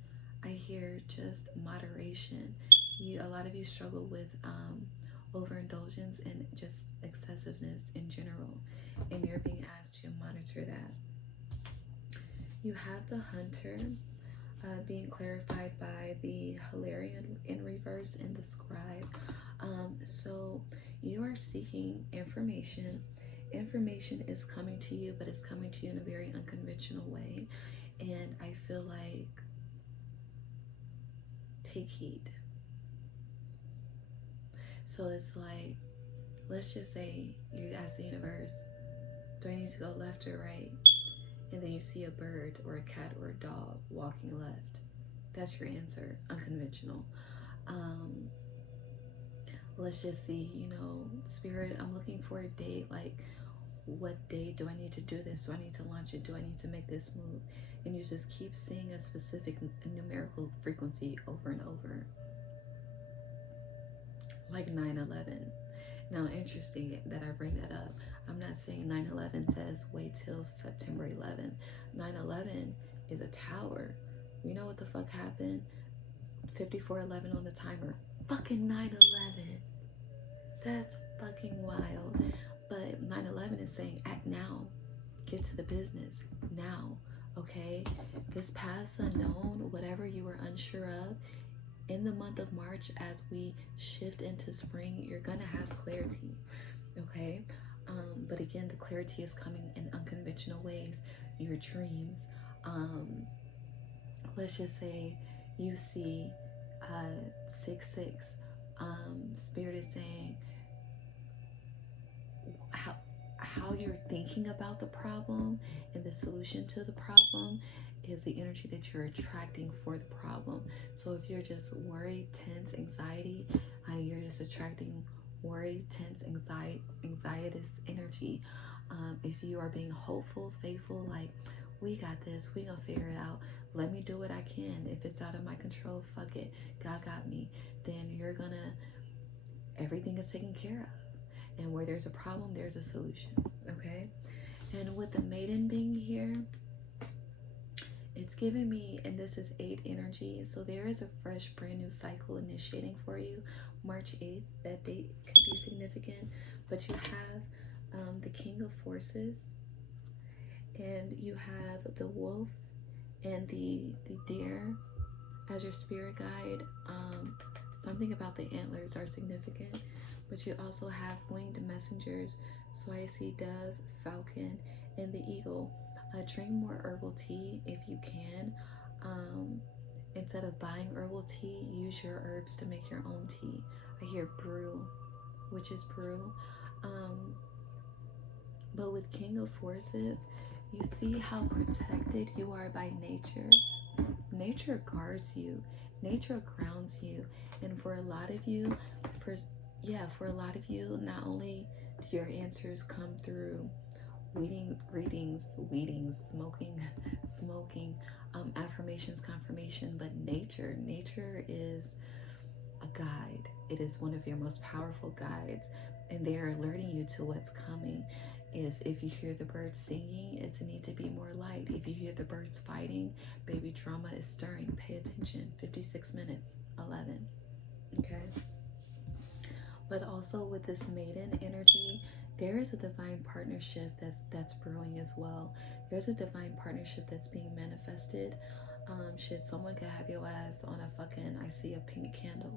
I hear just moderation. A lot of you struggle with overindulgence and just excessiveness in general, and you're being asked to monitor that. You have the Hunter being clarified by the Hilarion in reverse and the Scribe. So you are seeking information. Information is coming to you, but it's coming to you in a very unconventional way. And I feel like, take heed. So it's like, let's just say you ask the universe, do I need to go left or right? And then you see a bird or a cat or a dog walking left. That's your answer, unconventional. Let's just see, Spirit, I'm looking for a date. Like, what date do I need to do this? Do I need to launch it? Do I need to make this move? And you just keep seeing a specific numerical frequency over and over. Like 9/11. Now, interesting that I bring that up. I'm not saying 9/11 says wait till September 11th. 9/11 is a tower. You know what the fuck happened? 5411 on the timer. Fucking 9/11. That's fucking wild. But 9/11 is saying act now. Get to the business now. Okay? This past unknown, whatever you were unsure of, in the month of March, as we shift into spring, you're gonna have clarity. Okay? But again, the clarity is coming in unconventional ways. Your dreams. Let's just say you see 6/6. Spirit is saying how you're thinking about the problem and the solution to the problem is the energy that you're attracting for the problem. So if you're just worried, tense, anxiety, you're just attracting worried, tense, anxietous energy. If you are being hopeful, faithful, like, we got this, we gonna figure it out, let me do what I can. If it's out of my control, fuck it, God got me. Then you're gonna, everything is taken care of. And where there's a problem, there's a solution. Okay? And with the Maiden being here, It's giving me, and this is 8 energy, so there is a fresh brand new cycle initiating for you. March 8th, that date could be significant. But you have the King of Forces, and you have the wolf and the deer as your spirit guide. Something about the antlers are significant, but you also have winged messengers. So I see dove, falcon, and the eagle. Drink more herbal tea if you can. Instead of buying herbal tea, use your herbs to make your own tea. I hear brew, which is brew. But with King of Forces, you see how protected you are by nature. Nature guards you. Nature grounds you. And for a lot of you, not only do your answers come through smoking, affirmations, confirmation, but nature is a guide. It is one of your most powerful guides, and they are alerting you to what's coming. If you hear the birds singing, it's a need to be more light. If you hear the birds fighting, baby, drama is stirring. Pay attention. 56 minutes, 11. Okay. But also with this maiden energy, there is a divine partnership that's brewing as well. There's a divine partnership that's being manifested. Shit, someone could have your ass on a fucking, I see a pink candle.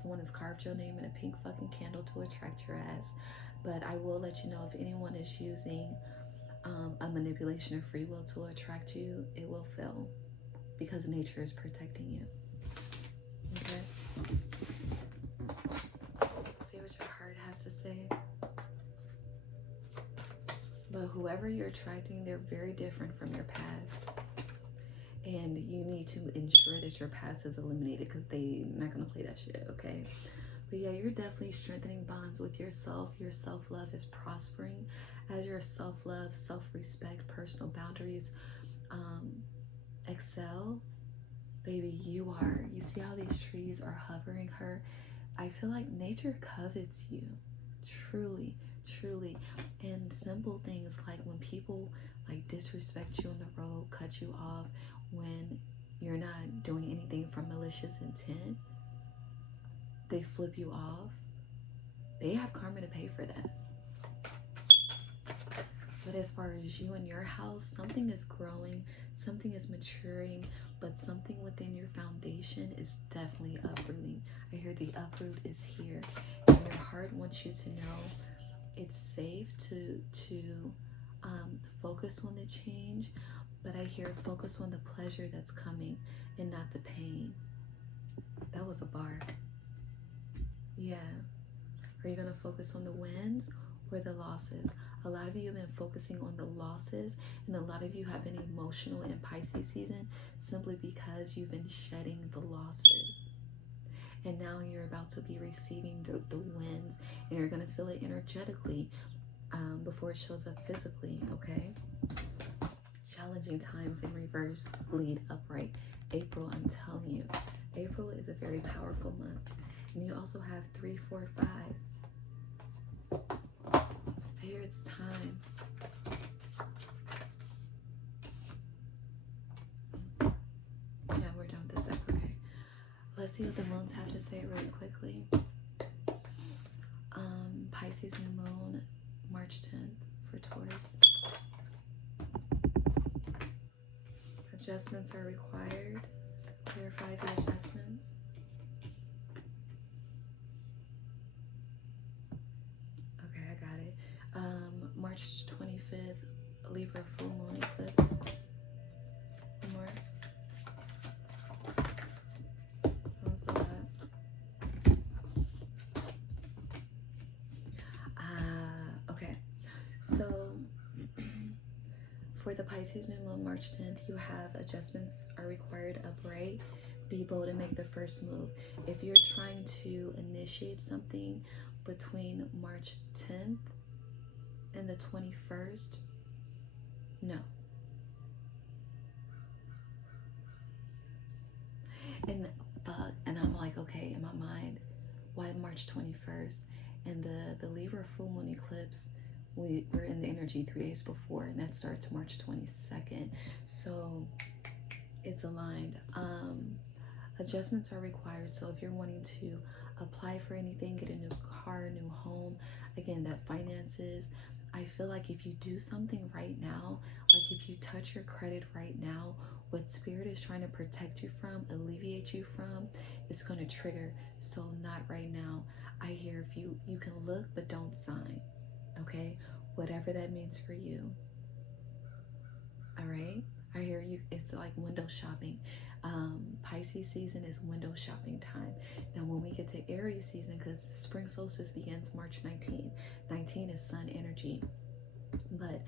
Someone has carved your name in a pink fucking candle to attract your ass. But I will let you know, if anyone is using a manipulation of free will to attract you, it will fail, because nature is protecting you. Okay? See what your heart has to say. But whoever you're attracting, they're very different from your past. And you need to ensure that your past is eliminated, because they're not going to play that shit, okay? But yeah, you're definitely strengthening bonds with yourself. Your self-love is prospering. As your self-love, self-respect, personal boundaries excel, baby, you see how these trees are hovering her? I feel like nature covets you. Truly, truly. And simple things like when people like disrespect you on the road, cut you off, when you're not doing anything from malicious intent, they flip you off, they have karma to pay for that. But as far as you and your house, something is growing, something is maturing, but something within your foundation is definitely uprooting. I hear the uproot is here, and your heart wants you to know it's safe to focus on the change, but I hear focus on the pleasure that's coming and not the pain. That was a bar. Yeah. Are you going to focus on the wins or the losses? A lot of you have been focusing on the losses, and a lot of you have been emotional in Pisces season simply because you've been shedding the losses. And now you're about to be receiving the wins, and you're going to feel it energetically before it shows up physically, okay? Challenging times in reverse lead upright. April, I'm telling you, April is a very powerful month. And you also have 3, 4, 5. Here it's time. Yeah, we're done with this deck. Okay. Let's see what the moons have to say really quickly. Pisces New Moon, March 10th for Taurus. Adjustments are required. Clarify the adjustments. Okay, I got it. March 25th, Libra full moon eclipse. One more. What was that? Okay. So for the Pisces New Moon, March 10th, you have adjustments are required upright. Be bold and make the first move. If you're trying to initiate something between March 10th and the 21st, no. And I'm like, okay, in my mind, why March 21st? And the Libra full moon eclipse, we're in the energy 3 days before, and that starts March 22nd. So it's aligned. Adjustments are required. So if you're wanting to apply for anything, get a new car, new home, again, that finances, I feel like if you do something right now, like if you touch your credit right now, what spirit is trying to protect you from, alleviate you from, it's going to trigger. So not right now. I hear if you can look but don't sign. Okay, whatever that means for you. All right, I hear you. It's like window shopping. Pisces season is window shopping time. Now when we get to Aries season, because the spring solstice begins March 19th, 19 is sun energy, but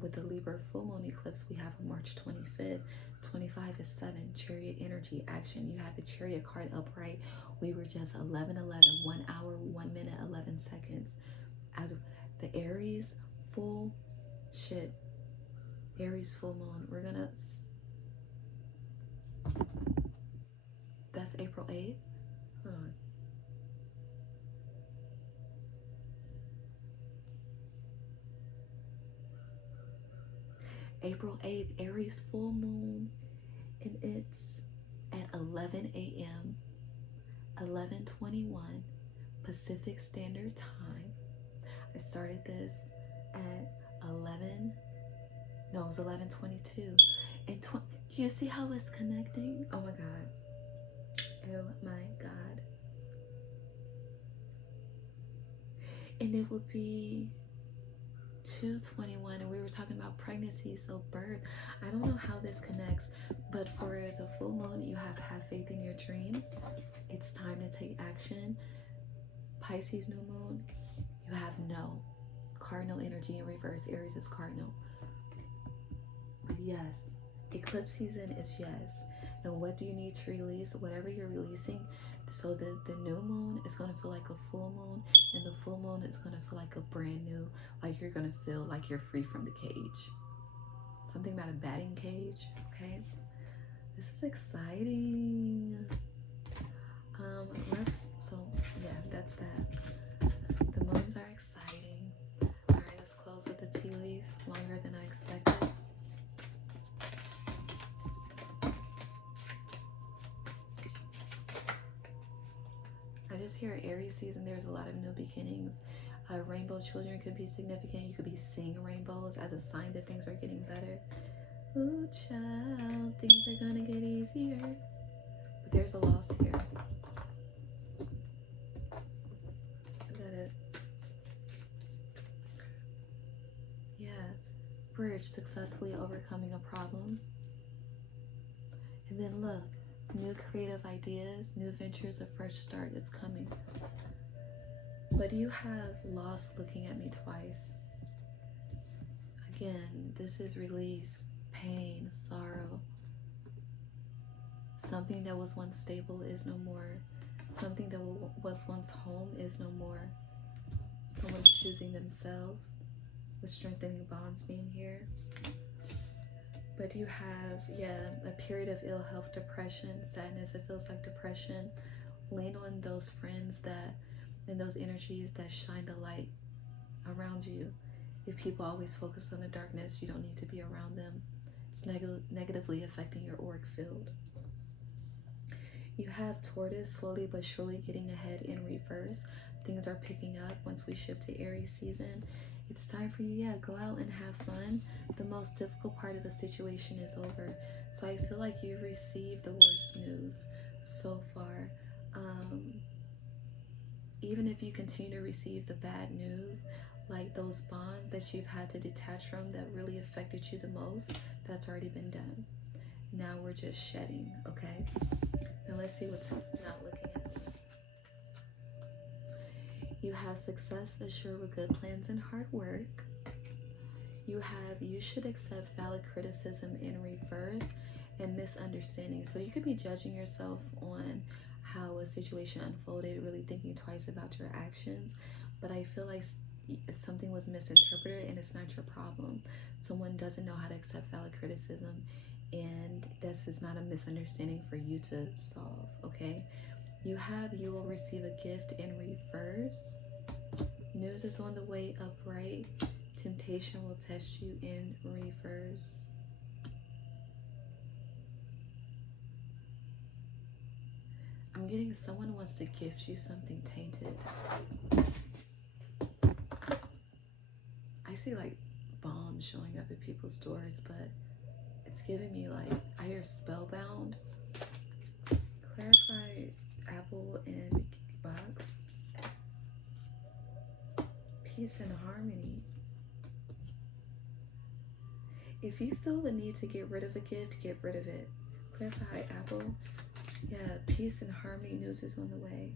with the Libra full moon eclipse we have on March 25th. 25 is 7, chariot energy, action. You had the chariot card upright. We were just 11 1 hour 1 minute 11 seconds. As the Aries full shit, Aries full moon, we're gonna, that's April 8th. Hold on. April 8th, Aries full moon, and it's at 11 a.m. 11:21 Pacific Standard Time. I started this at 11. No, it was 11:22. And do you see how it's connecting? Oh my God. Oh my God. And it would be 2:21, and we were talking about pregnancy, so birth. I don't know how this connects, but for the full moon, you have faith in your dreams. It's time to take action. Pisces new moon, you have no. Cardinal energy in reverse. Aries is cardinal. But yes, eclipse season is yes. And what do you need to release? Whatever you're releasing. So the new moon is going to feel like a full moon, and the full moon is going to feel like a brand new, like you're going to feel like you're free from the cage. Something about a batting cage, okay? This is exciting. That's that. The moons are exciting. All right, let's close with the tea leaf. Longer than I expected. I just hear Aries season, there's a lot of new beginnings. Rainbow children could be significant. You could be seeing rainbows as a sign that things are getting better. Ooh, child, things are gonna get easier. But there's a loss here. Is that it? Yeah. Bridge, successfully overcoming a problem. And then look, new creative ideas, new ventures, a fresh start. It's coming. But you have loss looking at me twice. Again, this is release, pain, sorrow. Something that was once stable is no more. Something that was once home is no more. Someone's choosing themselves, with strengthening bonds being here. But you have, a period of ill health, depression, sadness. It feels like depression. Lean on those friends and those energies that shine the light around you. If people always focus on the darkness, you don't need to be around them. It's negatively affecting your auric field. You have Taurus, slowly but surely getting ahead in reverse. Things are picking up once we shift to Aries season. It's time for you, go out and have fun. The most difficult part of the situation is over. So I feel like you've received the worst news so far. Even if you continue to receive the bad news, like those bonds that you've had to detach from that really affected you the most, that's already been done. Now we're just shedding, okay? Now let's see what's not looking at me. You have success assured with good plans and hard work. You should accept valid criticism in reverse and misunderstanding. So you could be judging yourself on how a situation unfolded, really thinking twice about your actions. But I feel like something was misinterpreted and it's not your problem. Someone doesn't know how to accept valid criticism, and this is not a misunderstanding for you to solve, okay? You will receive a gift in reverse. News is on the way upright. Temptation will test you in reverse. getting someone wants to gift you something tainted. I see like bombs showing up at people's doors, but it's giving me like, I hear spellbound. Clarify apple and box. Peace and harmony. If you feel the need to get rid of a gift, get rid of it. Clarify apple. Yeah, peace and harmony, news is on the way.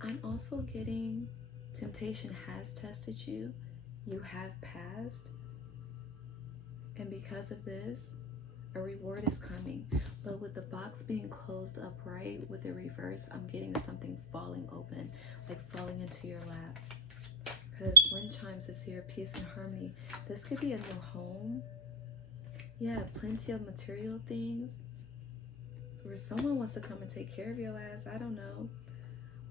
I'm also getting temptation has tested you. You have passed. And because of this, a reward is coming. But with the box being closed upright with the reverse, I'm getting something falling open, like falling into your lap. Because wind chimes is here, peace and harmony. This could be a new home. Yeah, plenty of material things. So where someone wants to come and take care of your ass, I don't know.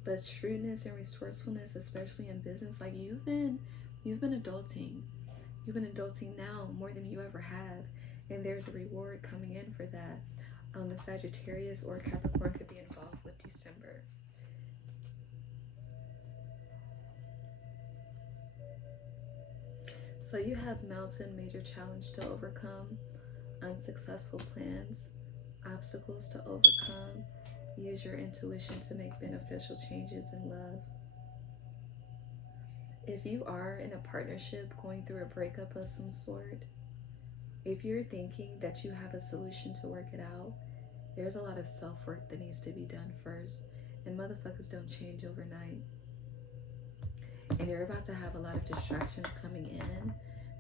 But shrewdness and resourcefulness, especially in business, like you've been adulting. You've been adulting now more than you ever have. And there's a reward coming in for that. A Sagittarius or Capricorn could be involved with December. So you have mountain, major challenge to overcome, unsuccessful plans, obstacles to overcome. Use your intuition to make beneficial changes in love. If you are in a partnership going through a breakup of some sort, if you're thinking that you have a solution to work it out, there's a lot of self-work that needs to be done first. And motherfuckers don't change overnight. And you're about to have a lot of distractions coming in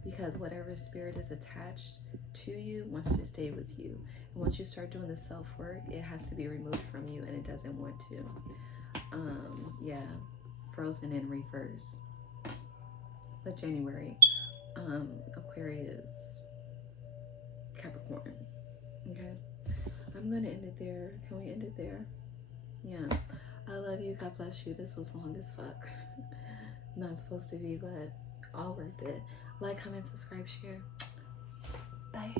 because whatever spirit is attached to you wants to stay with you. And once you start doing the self-work, it has to be removed from you and it doesn't want to. Yeah, frozen in reverse. But January, Aquarius, Capricorn. Okay, I'm gonna end it there. Can we end it there? Yeah, I love you. God bless you. This was long as fuck. Not supposed to be, but all worth it. Like, comment, subscribe, share. Bye.